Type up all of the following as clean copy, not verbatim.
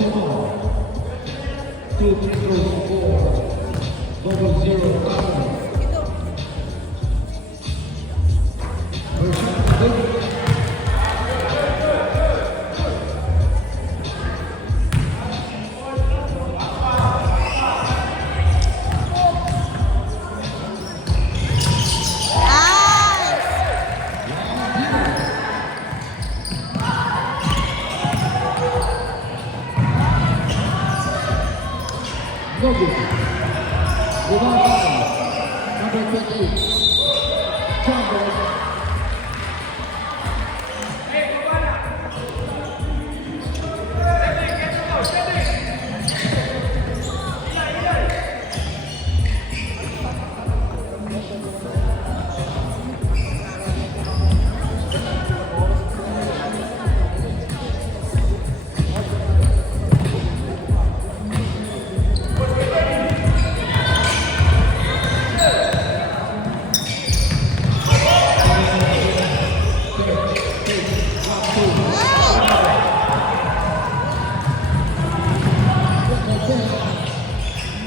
Two free throws for double zero power. First shot, good. No good. Rebound foul. Number 28. John Ball.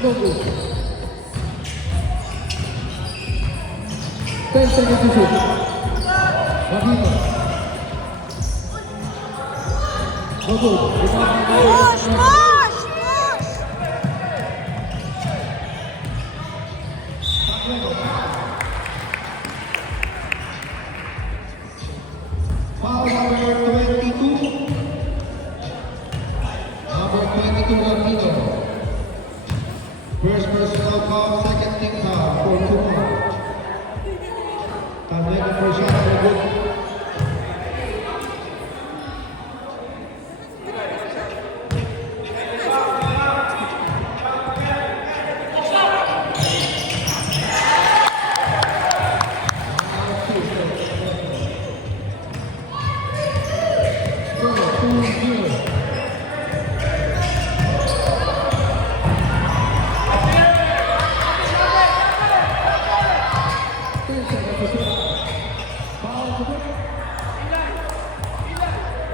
No good. 10 seconds to shoot. Martino. No good. Push, push, push. Foul number 22. Number 22, Martino. First personal foul, second team foul for 2 more. Time like the first shot, no good.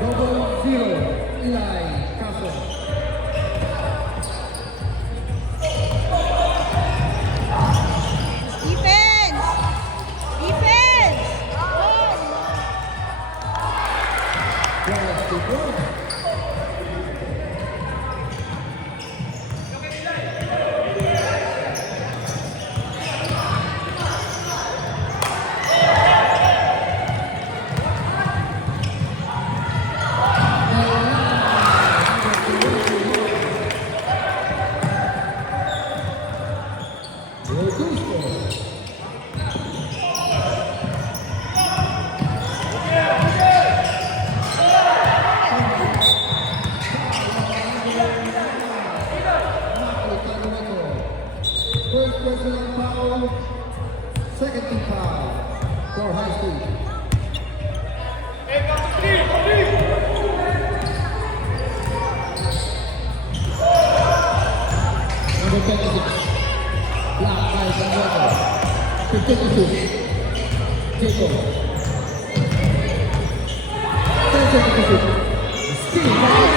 Double zero, Eli Castle. Defense. Defense. Yes, the goal. First personal foul, second team foul for high school. Number 26, blocked by Sandoval. 52, Jacob. 10 seconds to shoot. Steal, Push.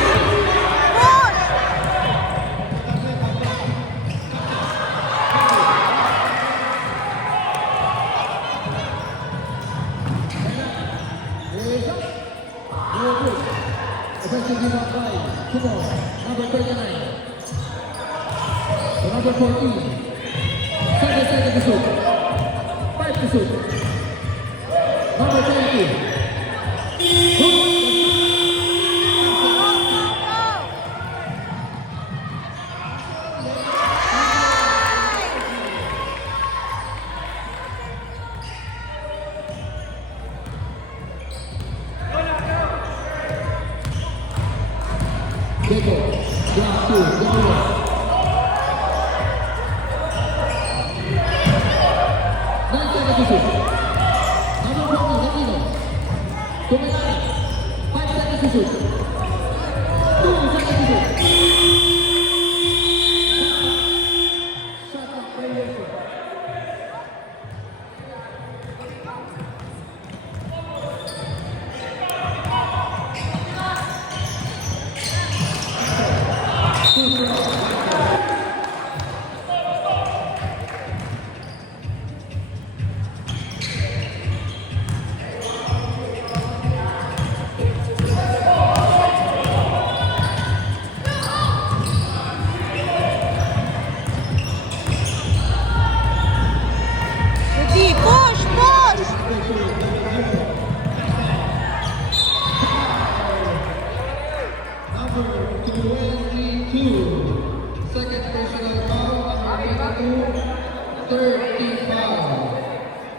Offensive rebound by Kumar, number 39. Number 14. 7 seconds to shoot. 5 to shoot. Number 20. Jacob, block 2, double one. 9 seconds to shoot. Number 40, Latino. Kumain. 5 seconds to shoot. 2 seconds to shoot. Shot clock violation. 22. Second personal foul, number 22. 35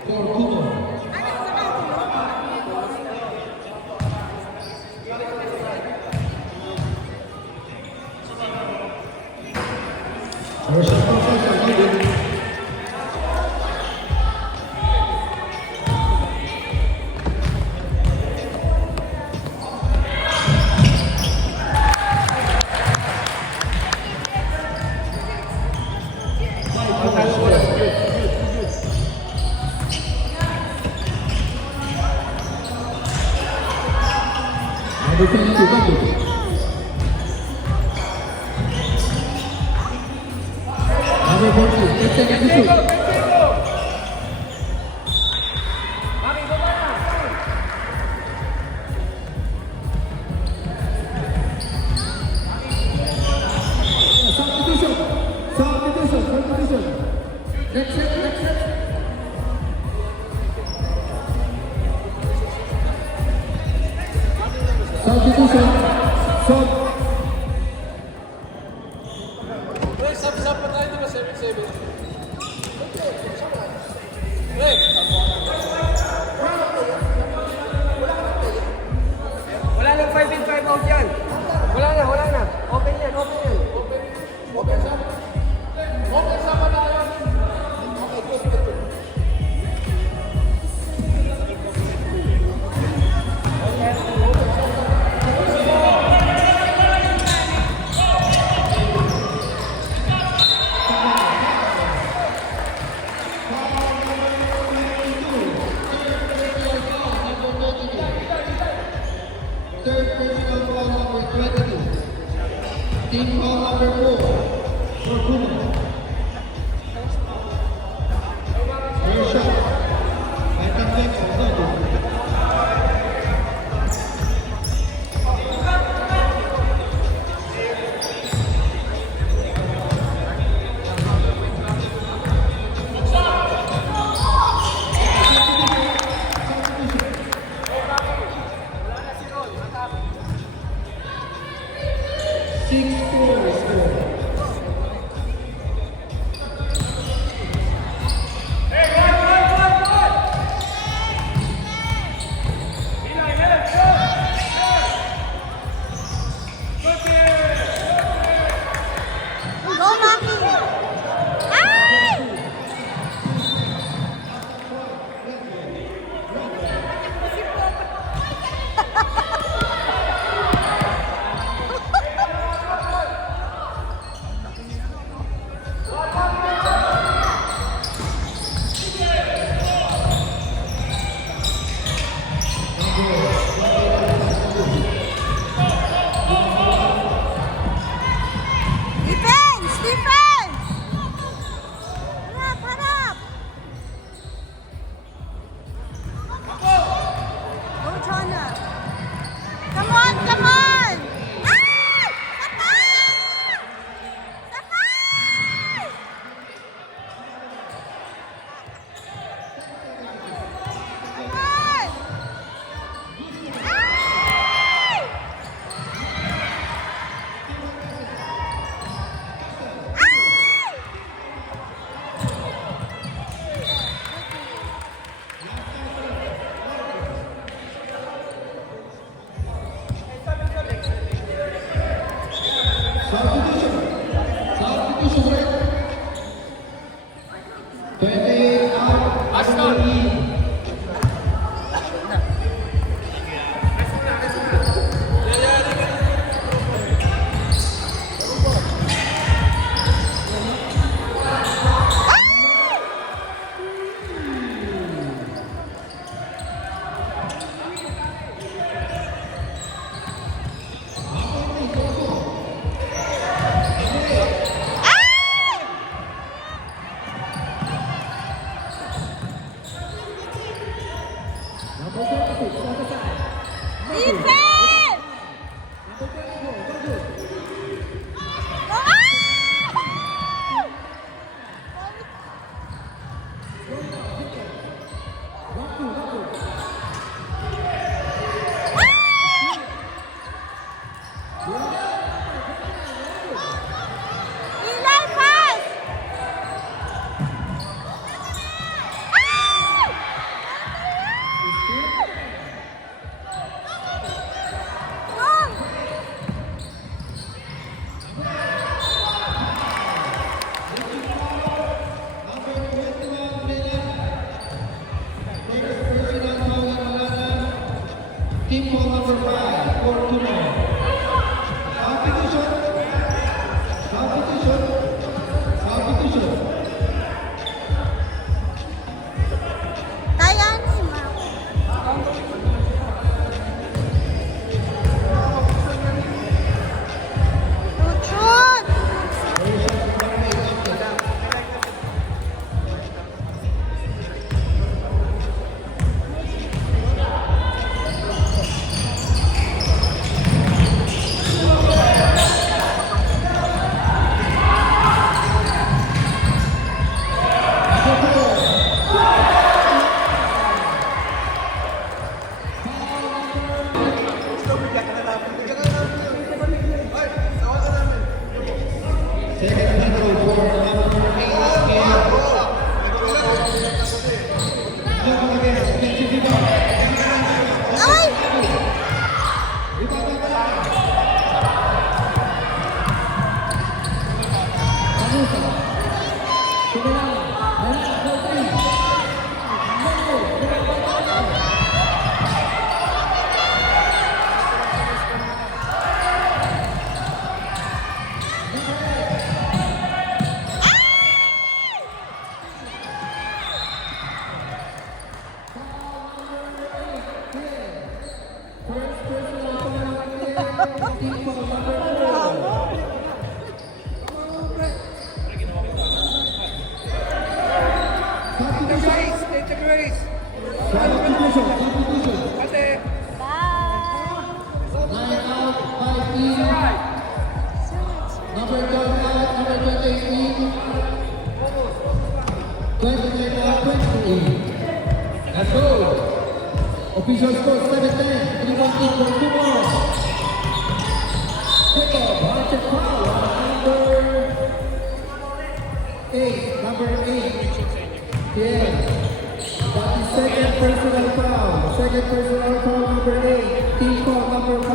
for Kumon. First shot for Kumon. Number 22, Bambi. Number 14, let's take it to shoot. Substitution. Next set. Substitution. Sub pa tayo, di ba? 7-7. Wala nang 5-in-5 out yan. Wala na. Open yan. Open sa pa tayo. Okay, good. Third personal foul, number 22. Team foul number 4 for Kumon. First shot. I can make a Go, Maki! Ay! Defense! Harap! Go, Chana! Come on! Ay! Sapay! Come on! Ay! Substitution rate. 28 out. Aston. Second handle for number 8, Kian. Double again, 50 back. Ay! Take the grace. Substitution. Ate. Bye! Line out, 5 in. Right. Number 12 out, number 28 in. 29 out, 20 in. Let's go. Official score 7-10. Anyone in for 2 more. Pick up, Archer Foul. Number 8. Yeah. That is second personal foul. Second personal foul number 8. Team foul number 5.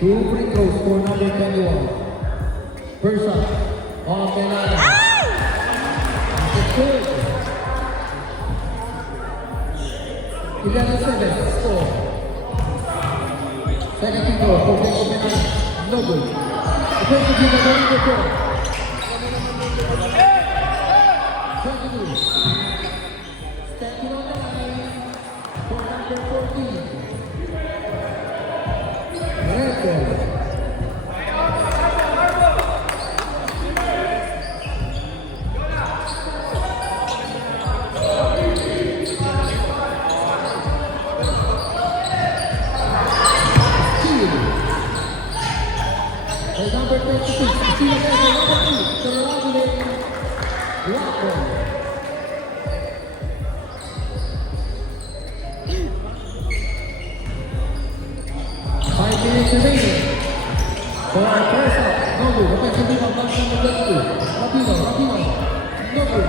2 free throws for number 21. First up, on Benana. Ay! It's good. 11-7, score. Second free throw for Benana. No good. The first free throw for number 4. 22. Stepping on the line for number 14. Record. Steal. The number 26. Steal again for number 2. Surrounding Rockland. 5 minutes remaining. For our first up, no good. Offensive rebound, box number 22. Rapino. No good.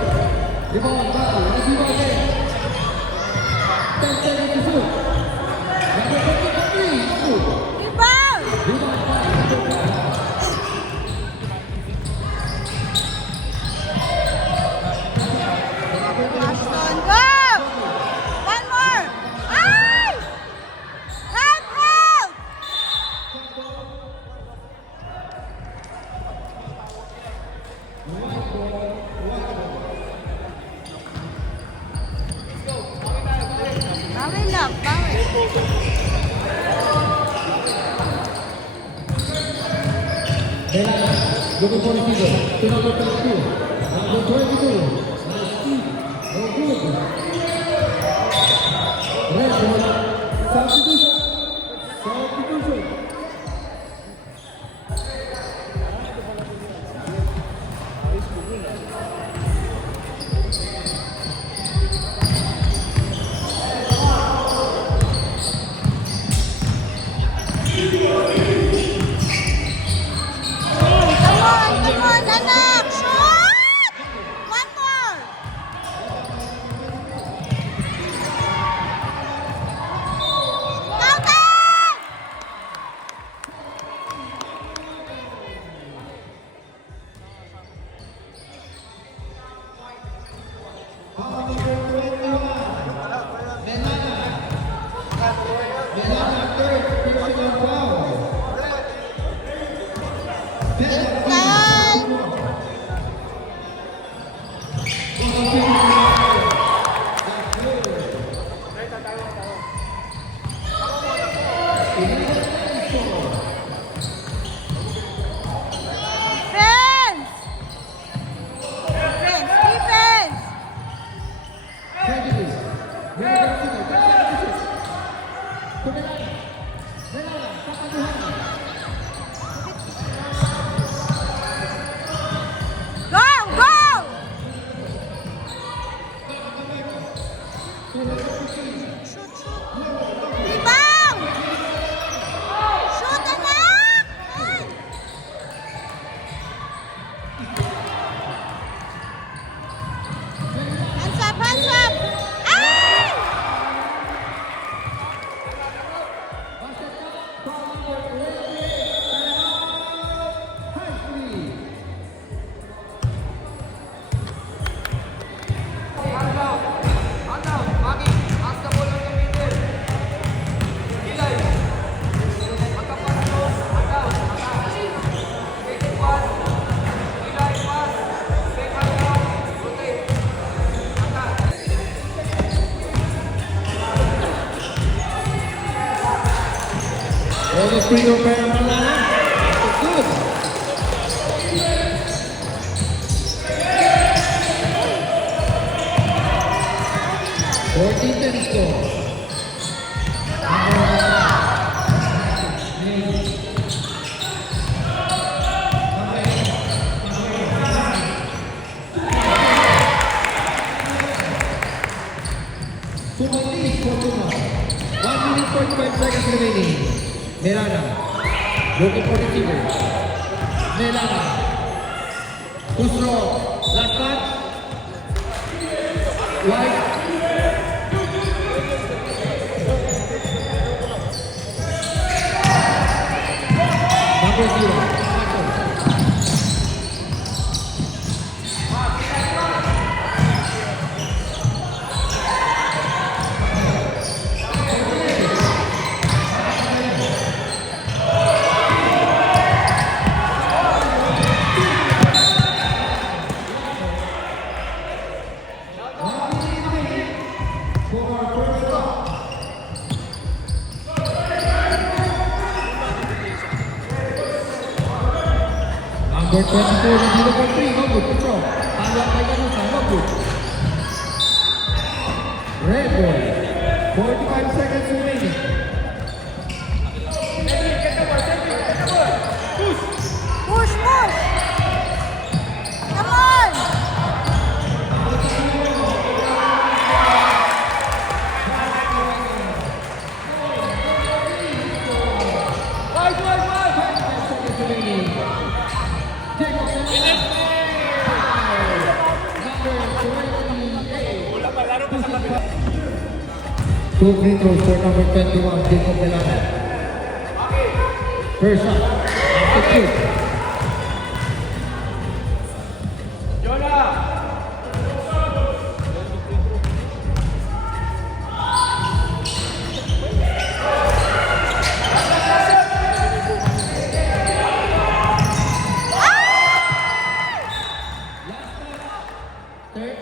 Rebound, Baku. Rapino again. 10 seconds to shoot. Number 23. Good. Rebound! Rebound, Baku. Number 5. Ashton, go! One more! Ay! Help! Bawi na, bawi. Benana, looking for the figure. To number 22. Number 22. Steve. No good. Red ball. Substitution. Come on, anak! Shoot! One more! Counter! Benana, third personal foul. Defense! Defense! first free throw para Malala. Good. Fourteen tennis score. Sumatis for Puma. 1 minute 45 seconds remaining. Melana. Looking for the keeper. Melana. Kusro. Last touch. White. Number 0. Number 22, number 3, no good. Control. Tawag kay Ganusa, no good. Red ball. 45 seconds remaining. Push, push. Come on. Seconds remaining. Jacob Melana. Two free throws for number 21, Jacob Melana. First shot. After two. Third.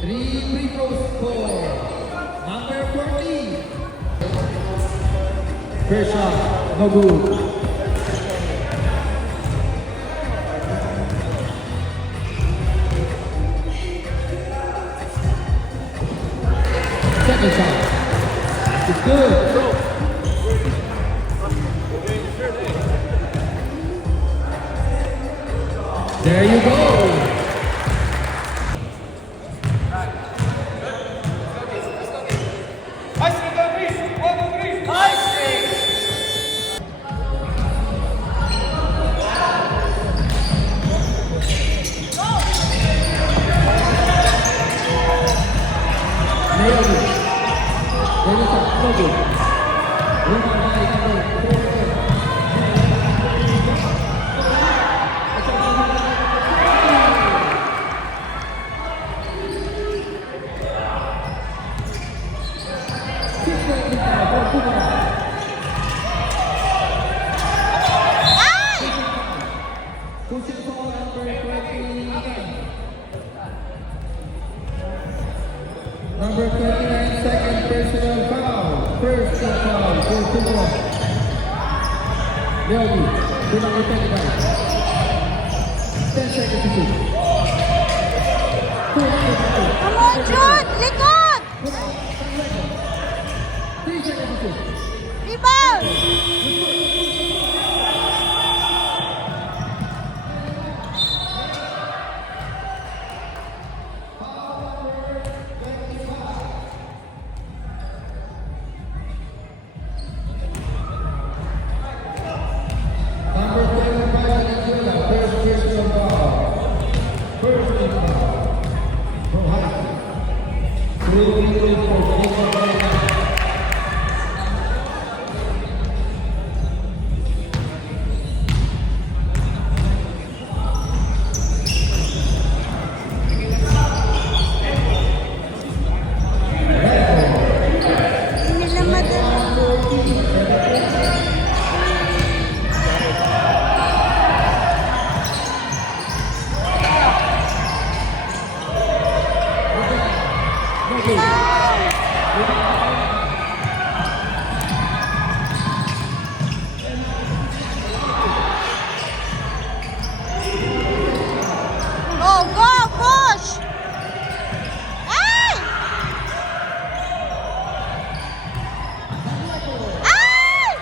Three free throws for number 14. First shot, no good. Second shot. It's good. There you go. Number 29, second personal foul. First team foul for Puma. Leobi, to number 25. 10 seconds to shoot. Come on, Jude. Likod. 3 seconds to shoot. Rebound. Number 25, Venezuela, first personal foul. First team foul. From high school. Free throw for Jacob Melana. Go, go, push! Ay! Ay!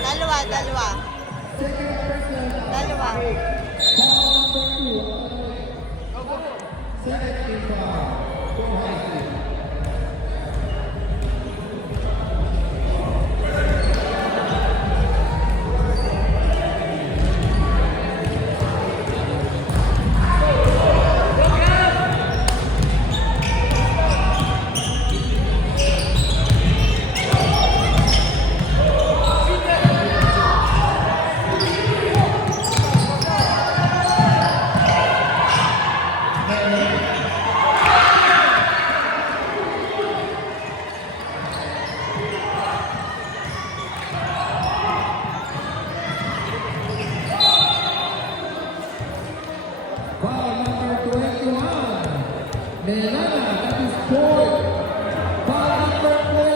Dalawa, dalawa. Dalawa. Foul number 21. Melana, that is 4. Foul number 4.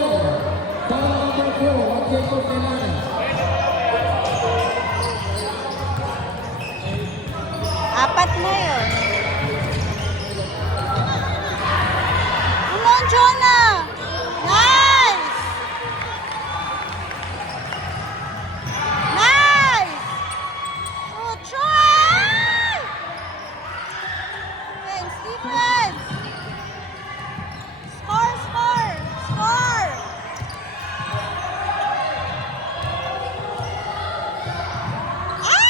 Foul number 4. What's your for Melana? Apat na yun. Come on, Jonah! Nice! Nice! Good try! Defense, defense! Score, score! Score! Ay!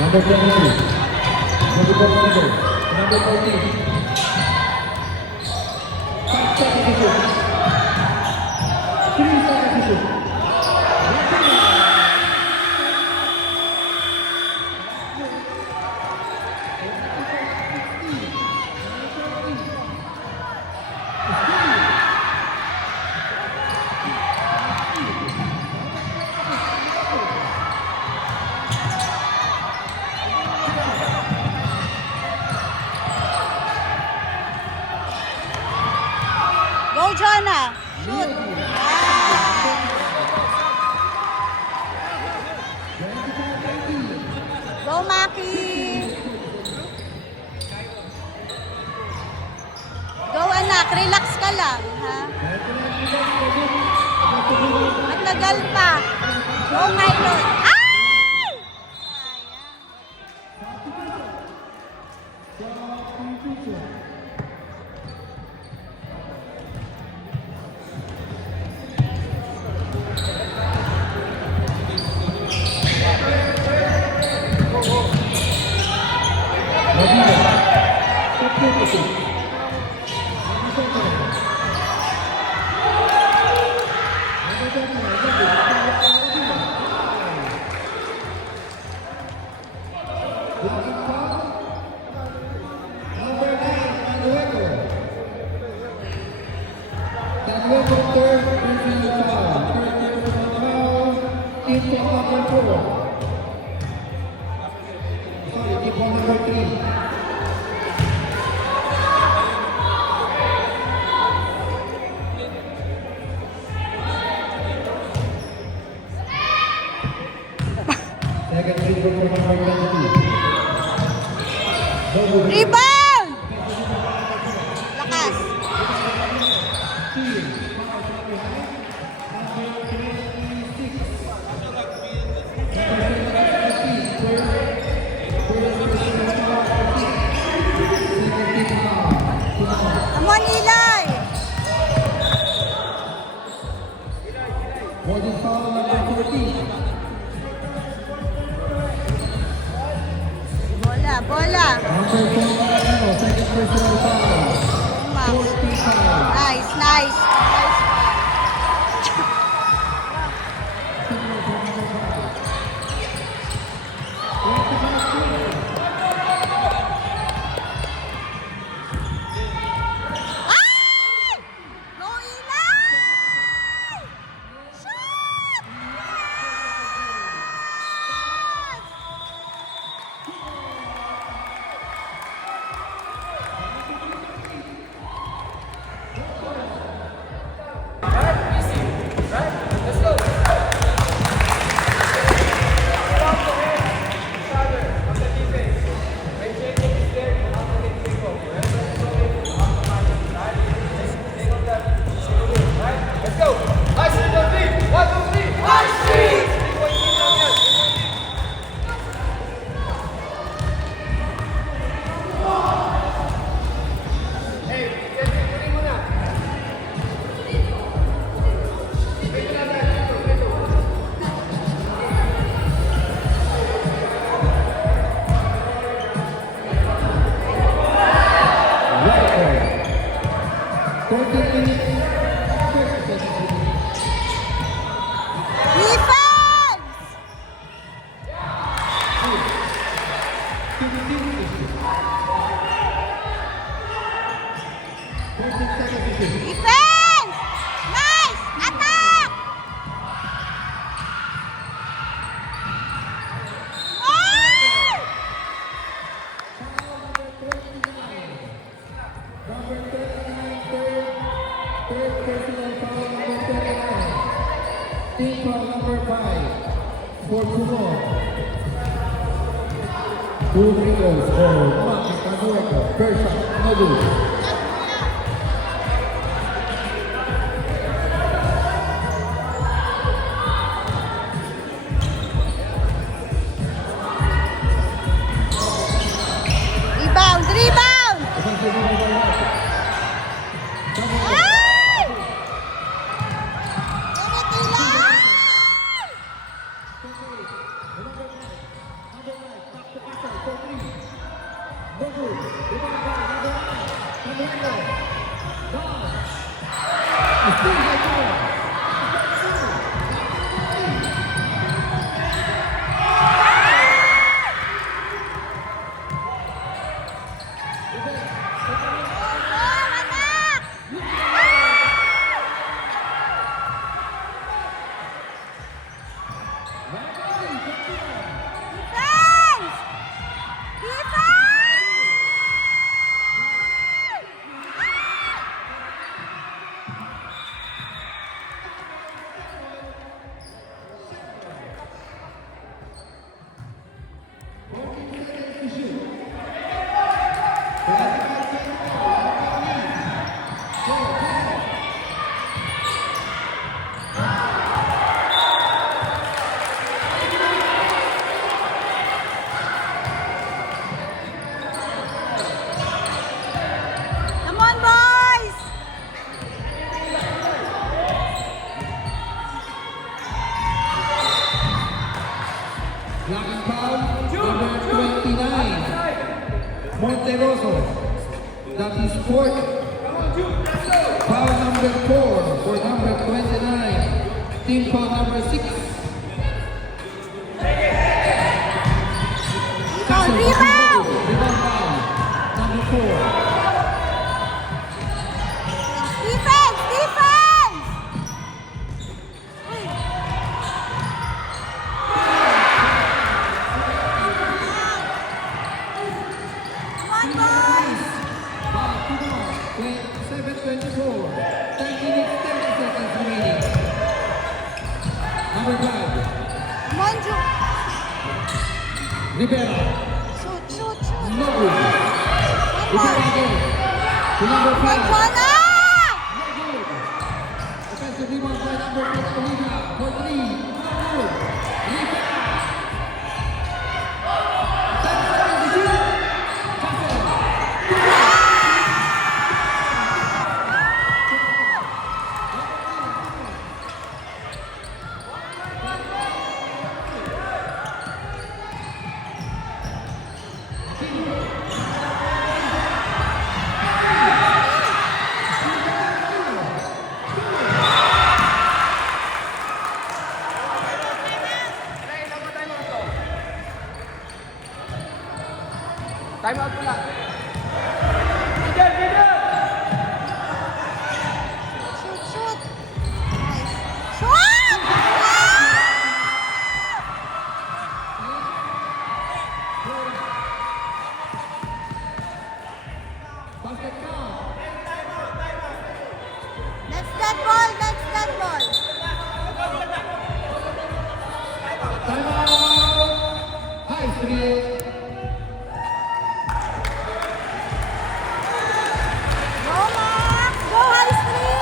Number 20. Number 20. Number 14. 5 seconds to shoot. 3 seconds to shoot. Go, Jonah! Shoot! Ah! Go, Maki! Go, anak. Relax ka lang, ha? Matagal pa. Go, Mylon. Ay! Sayang. Rebound! Lakas. Steal. Foul number 9. Number 26. Come on, Eli! Holding foul number 14. Bola, bola. Number 4, second personal foul. Max. 14 foul. Nice, nice. Nice one. Ay! Go, Eli! Shot! Yes! Let's go. Let's go. High street on three. 1, 2, 3. High street. 3-point lang yan. Hey, kunin mo na. Right. 14 minutes. Defense! 13 seconds. Defense! Nice! Attack! Oh! Number 39, third personal foul, number 39. Team foul number 5 for Kumon. 2 free throws for Maki Kazueko. First shot, no good. Rebound! Rebound! Isang segundo ba yan? Ay! Init Eli! Oh, anak! Defense! Defense! Come on, boys! Blocking foul, number 29, Monteroso. That is fourth. Foul number 4 for number 29. Team foul number 6. Rebound! Rebound! Rebound foul, number 4. Defense! Defense! Come on, boys! Foul, come on. 7:24. 10 minutes, 30 seconds remaining. Number 5, Come on, Ju. Rivera. Shoot, shoot, shoot. No good. One Rivera more. again. To number Come on, 5. Jonah! No good. Time out muna. Middle, middle! Shoot, shoot. Nice. Shoot! Basket count. That's that ball. That's that ball. Timeout. High Street. Go, Max. Go, High Street.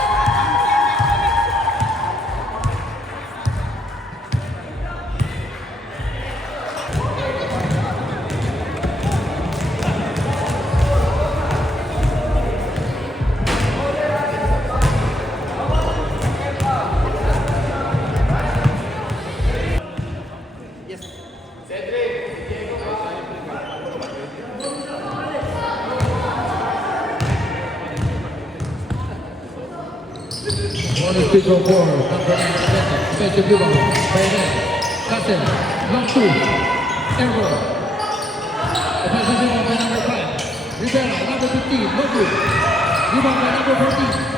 On the speed of four. Special rebound. Bayonet. Custom. Long two. Error. Offensive rebound by number 5. Rivera, number 15. No good. Rebound by number 14.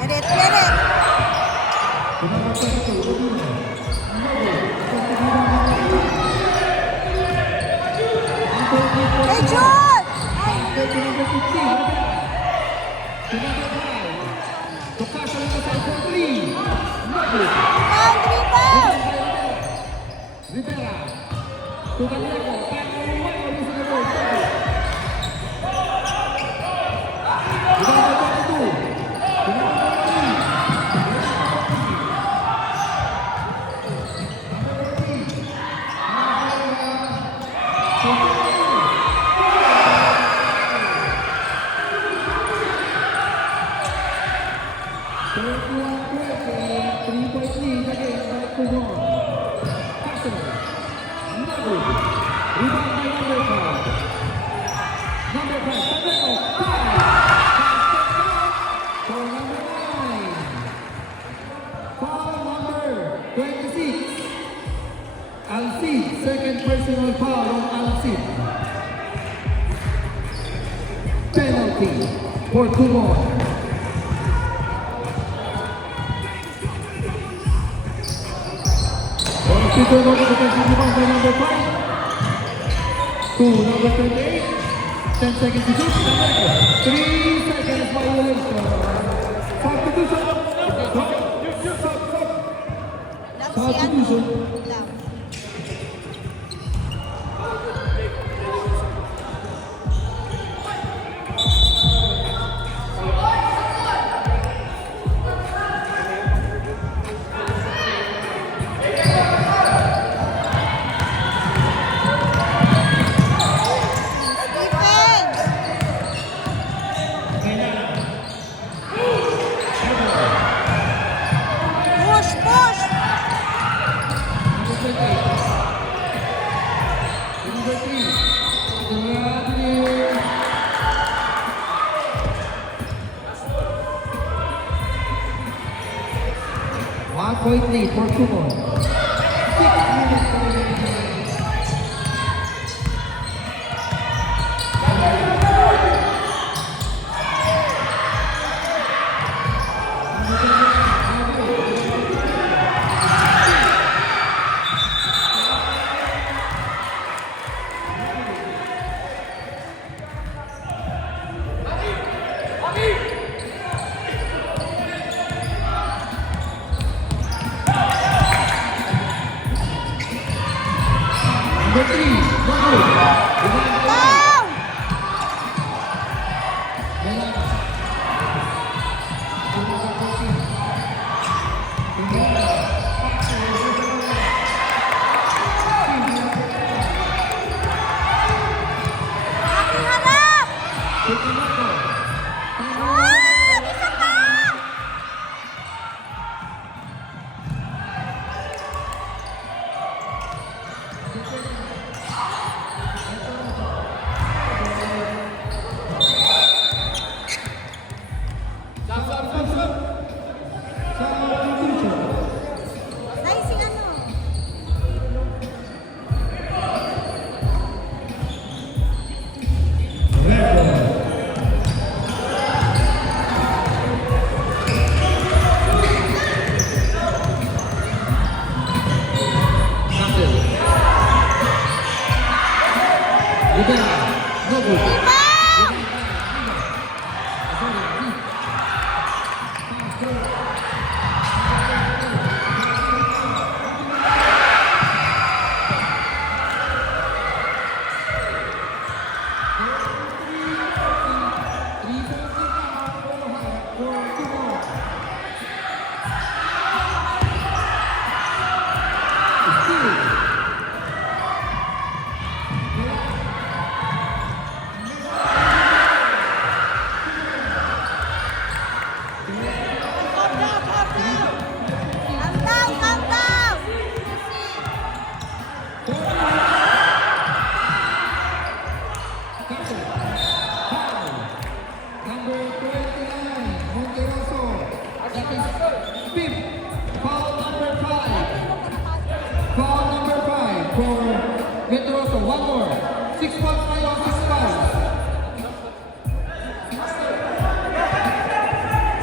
Get it, get it. Hey, John! Rebound, rebound! Rivera. Tugaliego. Second personal foul on Al-Cid. Penalty for Kumon. Peter Novo defensive rebound by number 5. To number 28. 10 seconds to shoot. 3 seconds violation. Substitution. Substitution. Lang. Push, push! point lead for Kumon. 6 minutes remaining. Number 3, Bago. Down! Aking harap! Ah! Isa pa! Slicing ano? Calm down, calm down! Number 29, Monteroso. That is 5th. Foul number 5. Foul number 5 for Monteroso. One more. 6 fouls tayo, 6 fouls.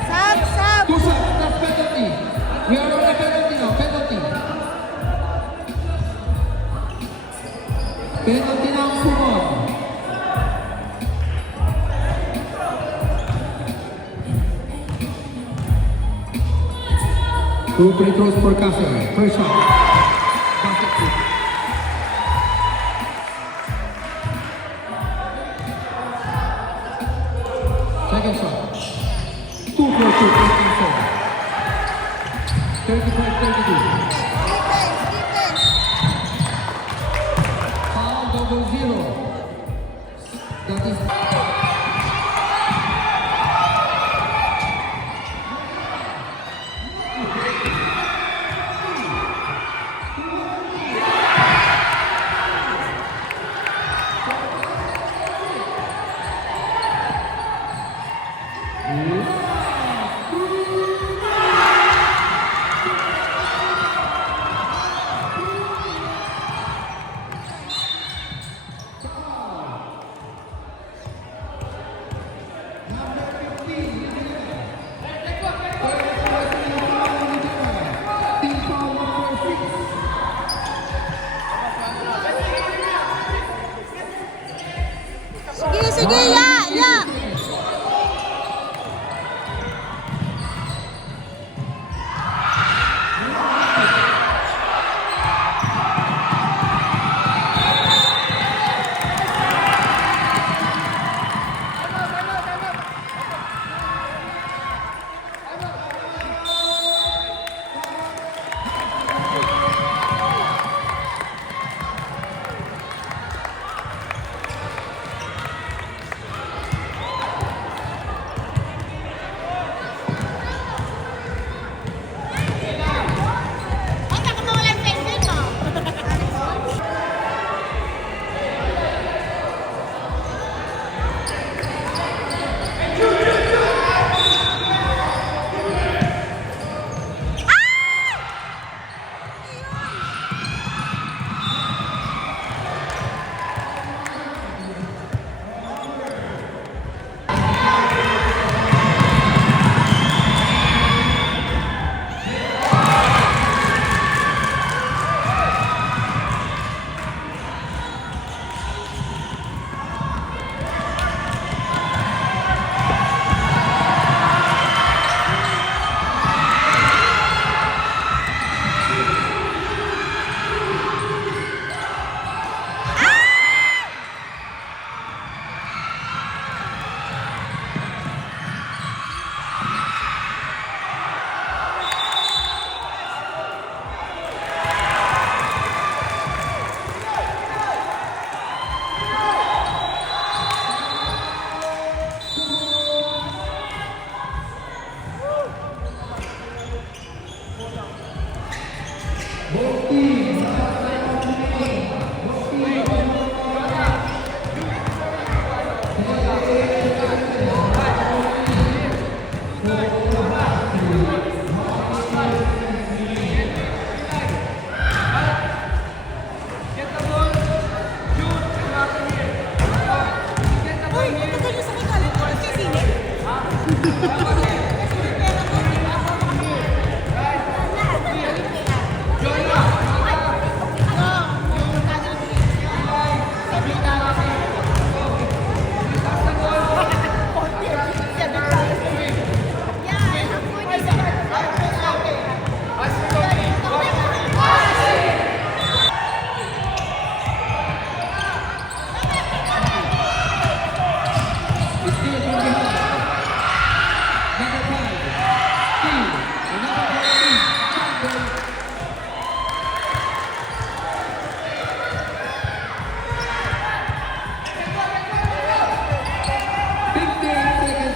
Sub, sub! 2 shots, that's penalty. We are on a penalty now, penalty. Penalty ng Kumon. Two free throws for Castle. First shot. Basket kick. Second shot. 2 for 2 for Castle. 35-32. Defense, defense! Foul double zero. That is team foul number 6. Sige, sige, ya, ya!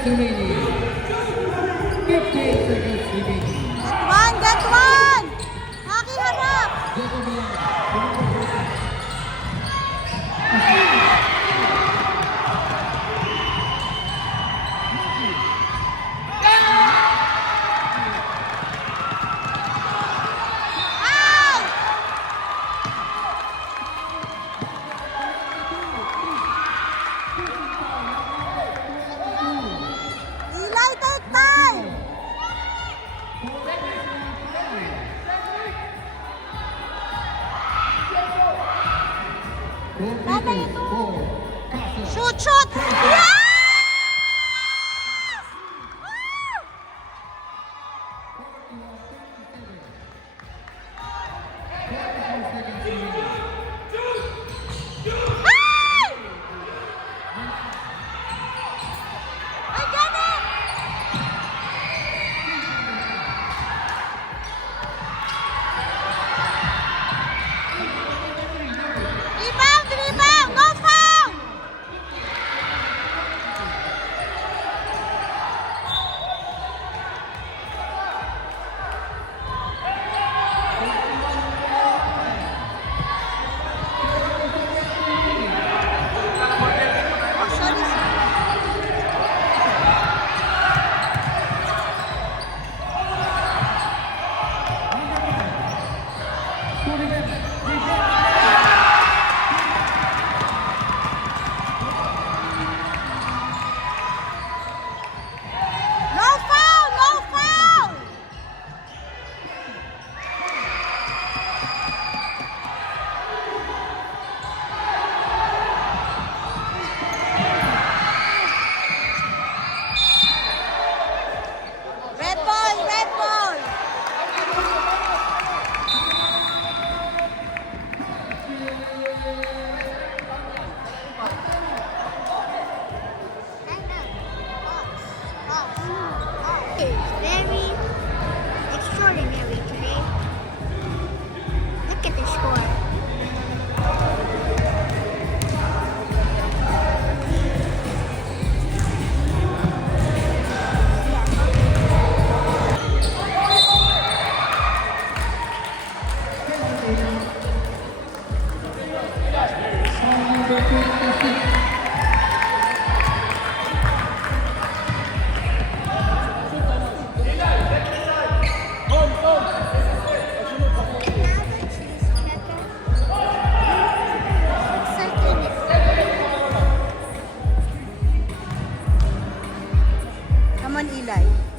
seconds remaining. 15 seconds remaining. Get one! Maki harap! Jacobian. Out! Eli, take time! Shoot, shoot! Yes! Woo! Ay! I got it! Rebound, rebound! No foul! Oh, sorry, sorry. No foul! No foul! Red ball! Red ball! Very extraordinary today. Look at the score. Come on, Eli.